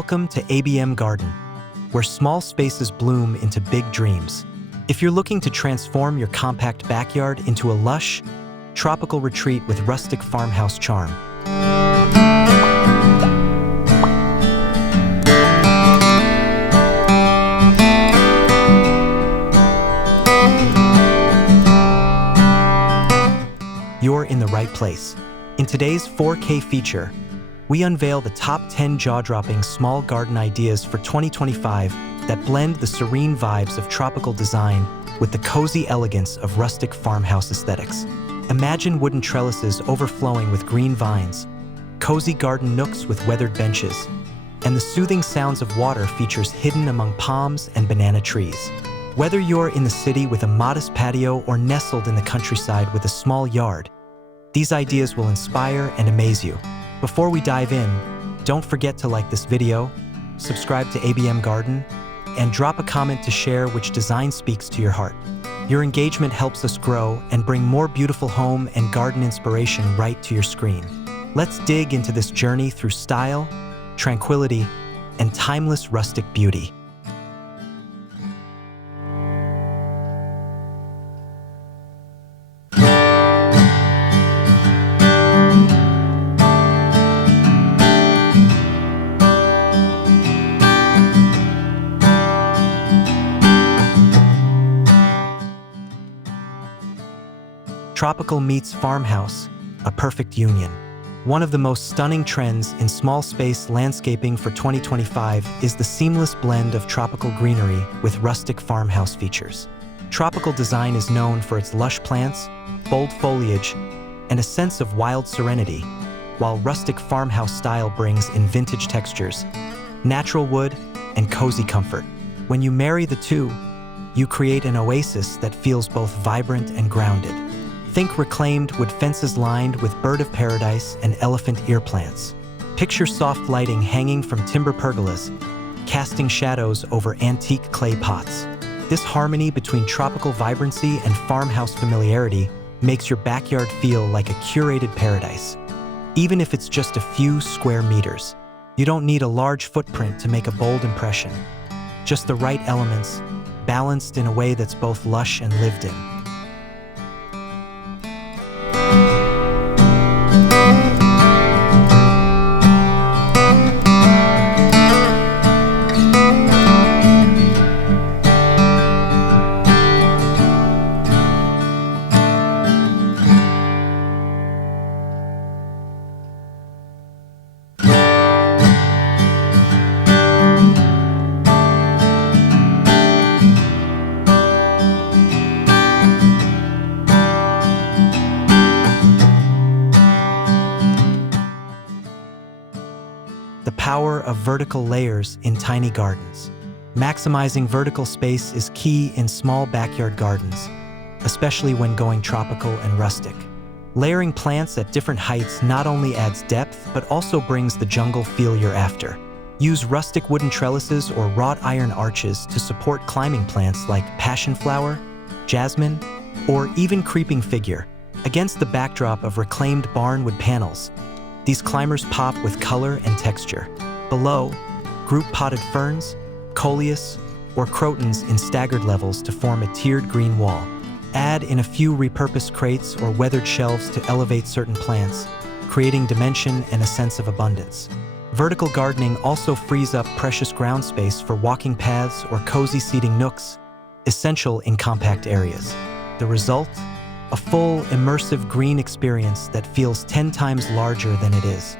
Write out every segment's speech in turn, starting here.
Welcome to ABM Garden, where small spaces bloom into big dreams. If you're looking to transform your compact backyard into a lush, tropical retreat with rustic farmhouse charm, you're in the right place. In today's 4K feature, we unveil the top 10 jaw-dropping small garden ideas for 2025 that blend the serene vibes of tropical design with the cozy elegance of rustic farmhouse aesthetics. Imagine wooden trellises overflowing with green vines, cozy garden nooks with weathered benches, and the soothing sounds of water features hidden among palms and banana trees. Whether you're in the city with a modest patio or nestled in the countryside with a small yard, these ideas will inspire and amaze you. Before we dive in, don't forget to like this video, subscribe to ABM Garden, and drop a comment to share which design speaks to your heart. Your engagement helps us grow and bring more beautiful home and garden inspiration right to your screen. Let's dig into this journey through style, tranquility, and timeless rustic beauty. Tropical meets farmhouse, a perfect union. One of the most stunning trends in small space landscaping for 2025 is the seamless blend of tropical greenery with rustic farmhouse features. Tropical design is known for its lush plants, bold foliage, and a sense of wild serenity, while rustic farmhouse style brings in vintage textures, natural wood, and cozy comfort. When you marry the two, you create an oasis that feels both vibrant and grounded. Think reclaimed wood fences lined with bird of paradise and elephant ear plants. Picture soft lighting hanging from timber pergolas, casting shadows over antique clay pots. This harmony between tropical vibrancy and farmhouse familiarity makes your backyard feel like a curated paradise. Even if it's just a few square meters, you don't need a large footprint to make a bold impression. Just the right elements, balanced in a way that's both lush and lived in. The power of vertical layers in tiny gardens. Maximizing vertical space is key in small backyard gardens, especially when going tropical and rustic. Layering plants at different heights not only adds depth, but also brings the jungle feel you're after. Use rustic wooden trellises or wrought iron arches to support climbing plants like passion flower, jasmine, or even creeping figure. Against the backdrop of reclaimed barnwood panels, these climbers pop with color and texture. Below, group potted ferns, coleus, or crotons in staggered levels to form a tiered green wall. Add in a few repurposed crates or weathered shelves to elevate certain plants, creating dimension and a sense of abundance. Vertical gardening also frees up precious ground space for walking paths or cozy seating nooks, essential in compact areas. The result? A full, immersive green experience that feels 10 times larger than it is.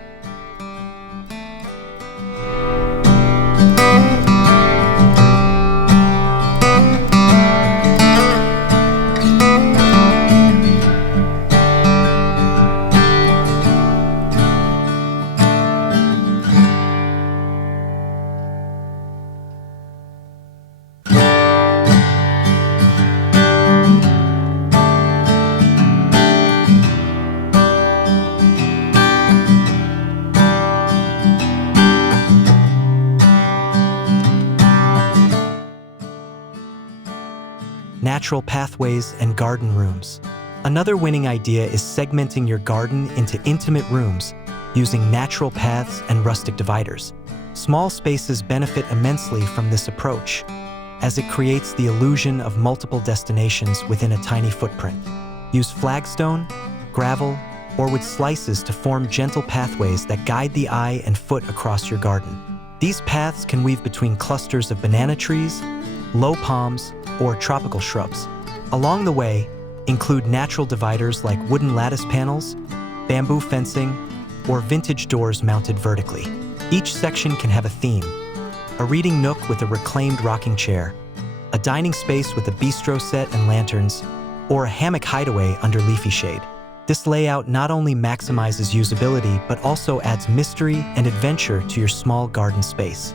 Natural pathways and garden rooms. Another winning idea is segmenting your garden into intimate rooms using natural paths and rustic dividers. Small spaces benefit immensely from this approach, as it creates the illusion of multiple destinations within a tiny footprint. Use flagstone, gravel, or wood slices to form gentle pathways that guide the eye and foot across your garden. These paths can weave between clusters of banana trees, low palms, or tropical shrubs. Along the way, include natural dividers like wooden lattice panels, bamboo fencing, or vintage doors mounted vertically. Each section can have a theme: a reading nook with a reclaimed rocking chair, a dining space with a bistro set and lanterns, or a hammock hideaway under leafy shade. This layout not only maximizes usability, but also adds mystery and adventure to your small garden space.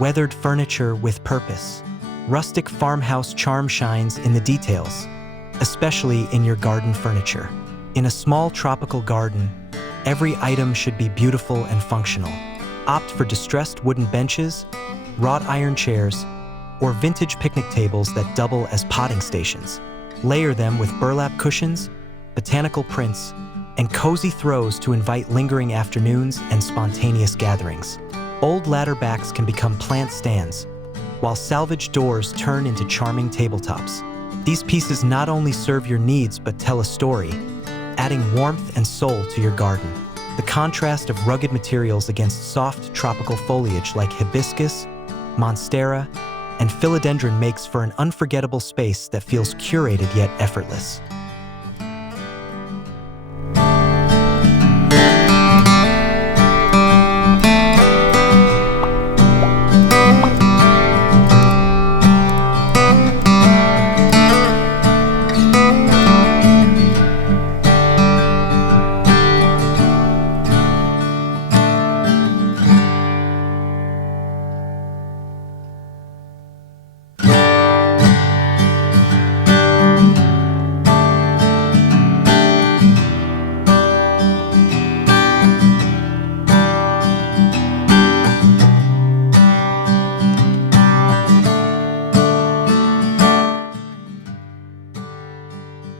Weathered furniture with purpose. Rustic farmhouse charm shines in the details, especially in your garden furniture. In a small tropical garden, every item should be beautiful and functional. Opt for distressed wooden benches, wrought iron chairs, or vintage picnic tables that double as potting stations. Layer them with burlap cushions, botanical prints, and cozy throws to invite lingering afternoons and spontaneous gatherings. Old ladder backs can become plant stands, while salvage doors turn into charming tabletops. These pieces not only serve your needs but tell a story, adding warmth and soul to your garden. The contrast of rugged materials against soft tropical foliage like hibiscus, monstera, and philodendron makes for an unforgettable space that feels curated yet effortless.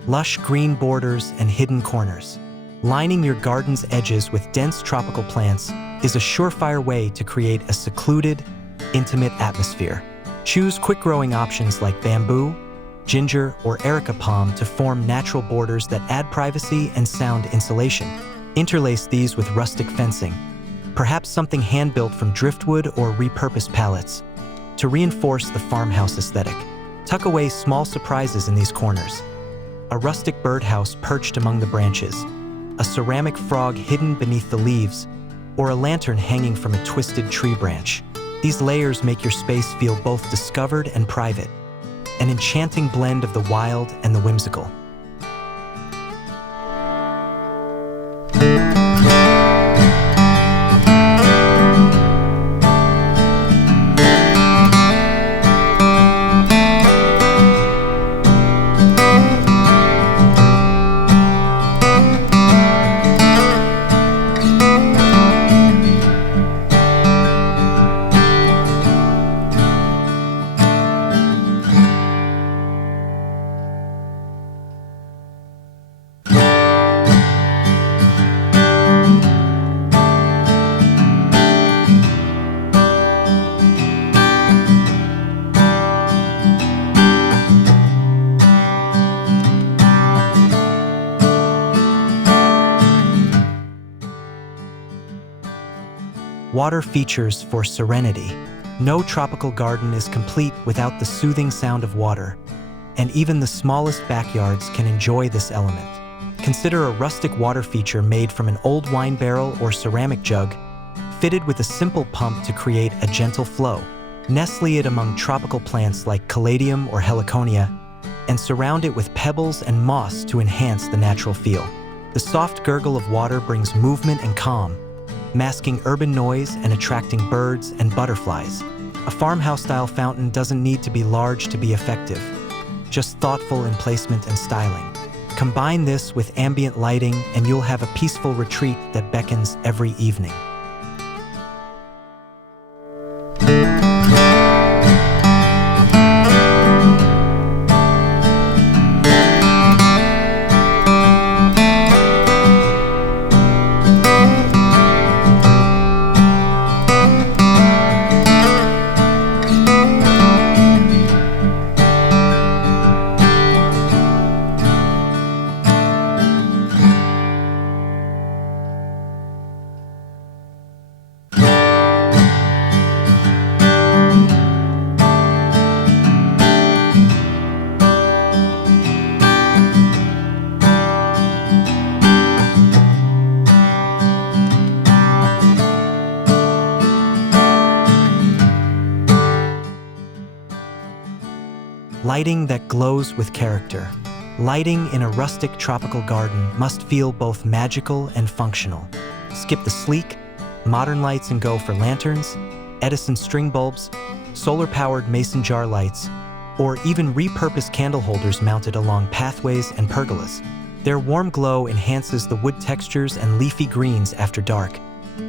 Lush green borders and hidden corners. Lining your garden's edges with dense tropical plants is a surefire way to create a secluded, intimate atmosphere. Choose quick-growing options like bamboo, ginger, or erica palm to form natural borders that add privacy and sound insulation. Interlace these with rustic fencing, perhaps something hand-built from driftwood or repurposed pallets, to reinforce the farmhouse aesthetic. Tuck away small surprises in these corners: a rustic birdhouse perched among the branches, a ceramic frog hidden beneath the leaves, or a lantern hanging from a twisted tree branch. These layers make your space feel both discovered and private, an enchanting blend of the wild and the whimsical. Water features for serenity. No tropical garden is complete without the soothing sound of water, and even the smallest backyards can enjoy this element. Consider a rustic water feature made from an old wine barrel or ceramic jug, fitted with a simple pump to create a gentle flow. Nestle it among tropical plants like caladium or heliconia, and surround it with pebbles and moss to enhance the natural feel. The soft gurgle of water brings movement and calm, masking urban noise and attracting birds and butterflies. A farmhouse-style fountain doesn't need to be large to be effective, just thoughtful in placement and styling. Combine this with ambient lighting and you'll have a peaceful retreat that beckons every evening. Lighting that glows with character. Lighting in a rustic tropical garden must feel both magical and functional. Skip the sleek, modern lights and go for lanterns, Edison string bulbs, solar-powered mason jar lights, or even repurposed candle holders mounted along pathways and pergolas. Their warm glow enhances the wood textures and leafy greens after dark,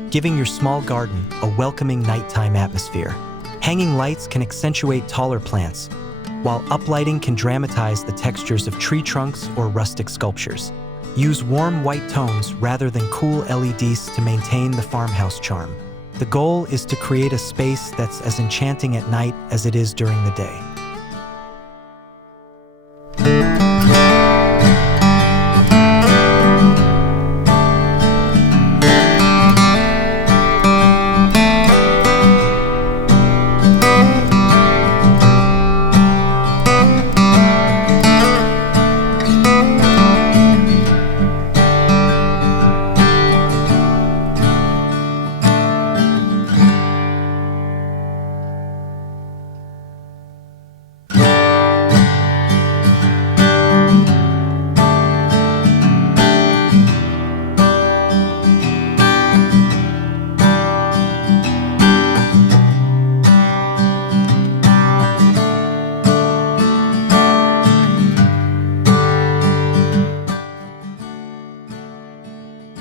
giving your small garden a welcoming nighttime atmosphere. Hanging lights can accentuate taller plants, while uplighting can dramatize the textures of tree trunks or rustic sculptures. Use warm white tones rather than cool LEDs to maintain the farmhouse charm. The goal is to create a space that's as enchanting at night as it is during the day.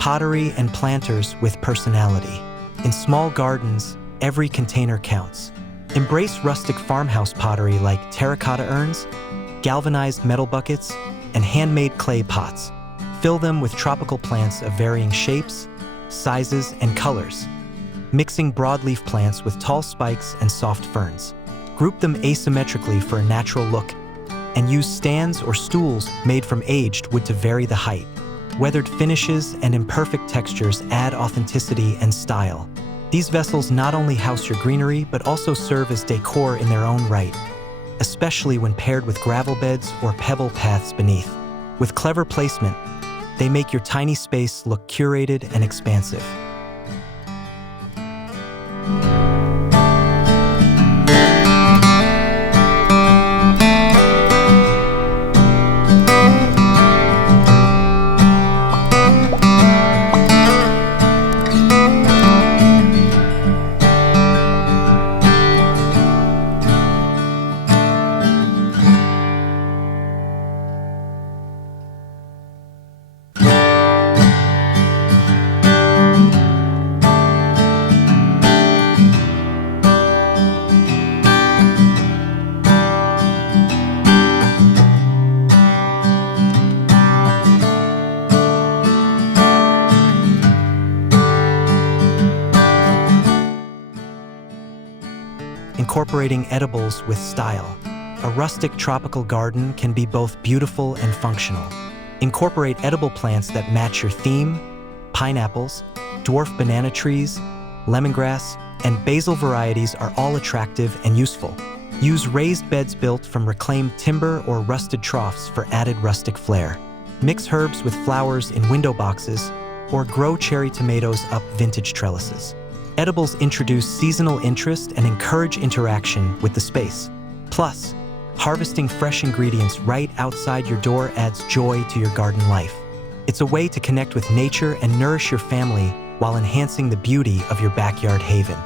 Pottery and planters with personality. In small gardens, every container counts. Embrace rustic farmhouse pottery like terracotta urns, galvanized metal buckets, and handmade clay pots. Fill them with tropical plants of varying shapes, sizes, and colors, mixing broadleaf plants with tall spikes and soft ferns. Group them asymmetrically for a natural look, and use stands or stools made from aged wood to vary the height. Weathered finishes and imperfect textures add authenticity and style. These vessels not only house your greenery, but also serve as decor in their own right, especially when paired with gravel beds or pebble paths beneath. With clever placement, they make your tiny space look curated and expansive. Incorporating edibles with style. A rustic tropical garden can be both beautiful and functional. Incorporate edible plants that match your theme. Pineapples, dwarf banana trees, lemongrass, and basil varieties are all attractive and useful. Use raised beds built from reclaimed timber or rusted troughs for added rustic flair. Mix herbs with flowers in window boxes, or grow cherry tomatoes up vintage trellises. Edibles introduce seasonal interest and encourage interaction with the space. Plus, harvesting fresh ingredients right outside your door adds joy to your garden life. It's a way to connect with nature and nourish your family while enhancing the beauty of your backyard haven.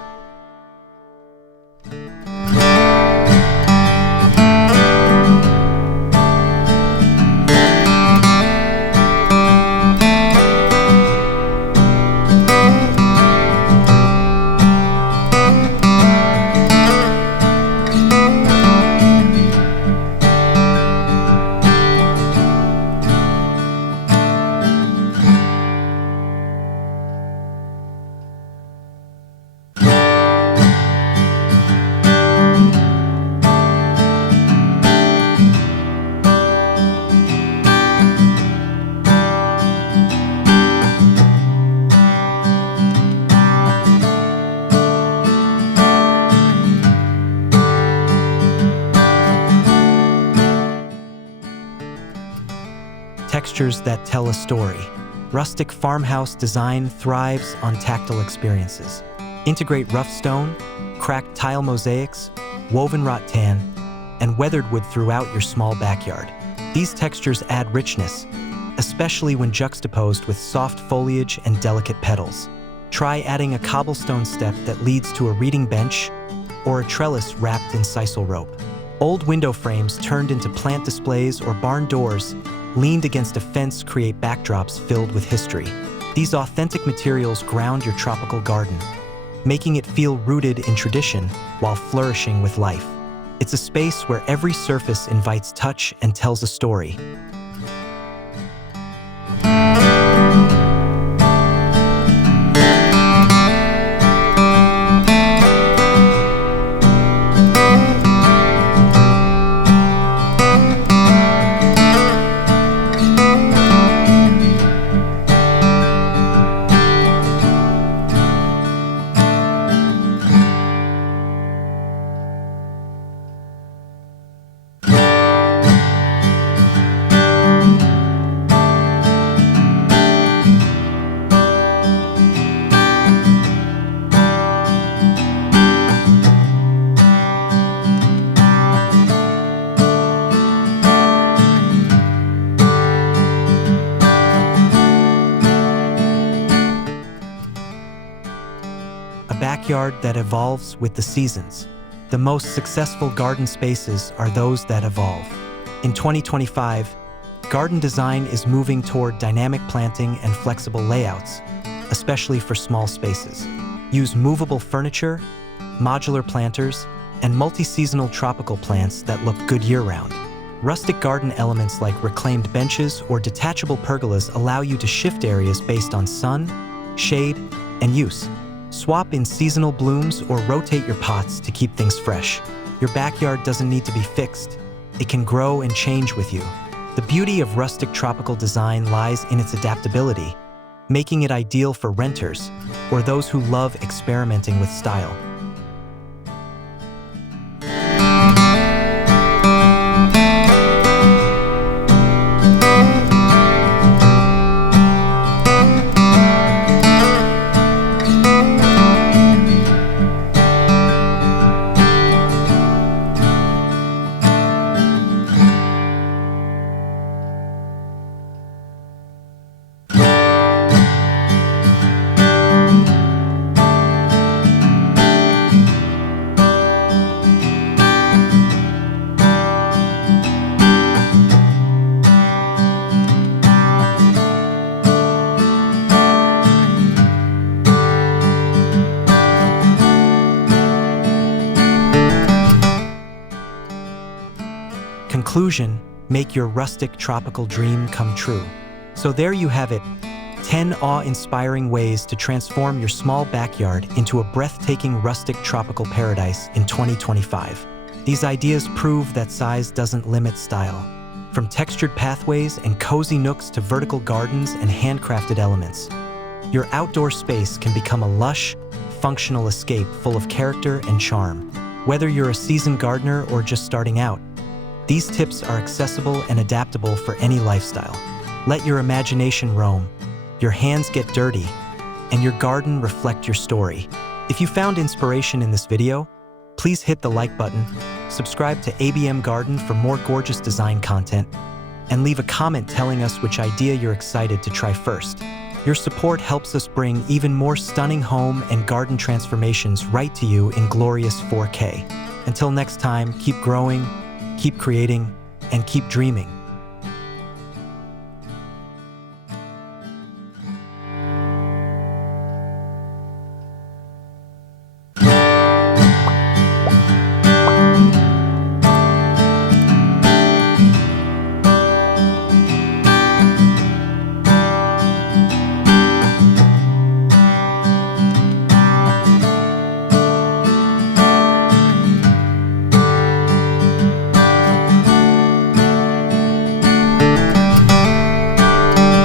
Textures that tell a story. Rustic farmhouse design thrives on tactile experiences. Integrate rough stone, cracked tile mosaics, woven rattan, and weathered wood throughout your small backyard. These textures add richness, especially when juxtaposed with soft foliage and delicate petals. Try adding a cobblestone step that leads to a reading bench or a trellis wrapped in sisal rope. Old window frames turned into plant displays or barn doors leaned against a fence create backdrops filled with history. These authentic materials ground your tropical garden, making it feel rooted in tradition while flourishing with life. It's a space where every surface invites touch and tells a story. A backyard that evolves with the seasons. The most successful garden spaces are those that evolve. In 2025, garden design is moving toward dynamic planting and flexible layouts, especially for small spaces. Use movable furniture, modular planters, and multi-seasonal tropical plants that look good year-round. Rustic garden elements like reclaimed benches or detachable pergolas allow you to shift areas based on sun, shade, and use. Swap in seasonal blooms or rotate your pots to keep things fresh. Your backyard doesn't need to be fixed. It can grow and change with you. The beauty of rustic tropical design lies in its adaptability, making it ideal for renters or those who love experimenting with style. Conclusion, make your rustic tropical dream come true. So there you have it, 10 awe-inspiring ways to transform your small backyard into a breathtaking rustic tropical paradise in 2025. These ideas prove that size doesn't limit style. From textured pathways and cozy nooks to vertical gardens and handcrafted elements, your outdoor space can become a lush, functional escape full of character and charm. Whether you're a seasoned gardener or just starting out, these tips are accessible and adaptable for any lifestyle. Let your imagination roam, your hands get dirty, and your garden reflect your story. If you found inspiration in this video, please hit the like button, subscribe to ABM Garden for more gorgeous design content, and leave a comment telling us which idea you're excited to try first. Your support helps us bring even more stunning home and garden transformations right to you in glorious 4K. Until next time, keep growing, keep creating, and keep dreaming.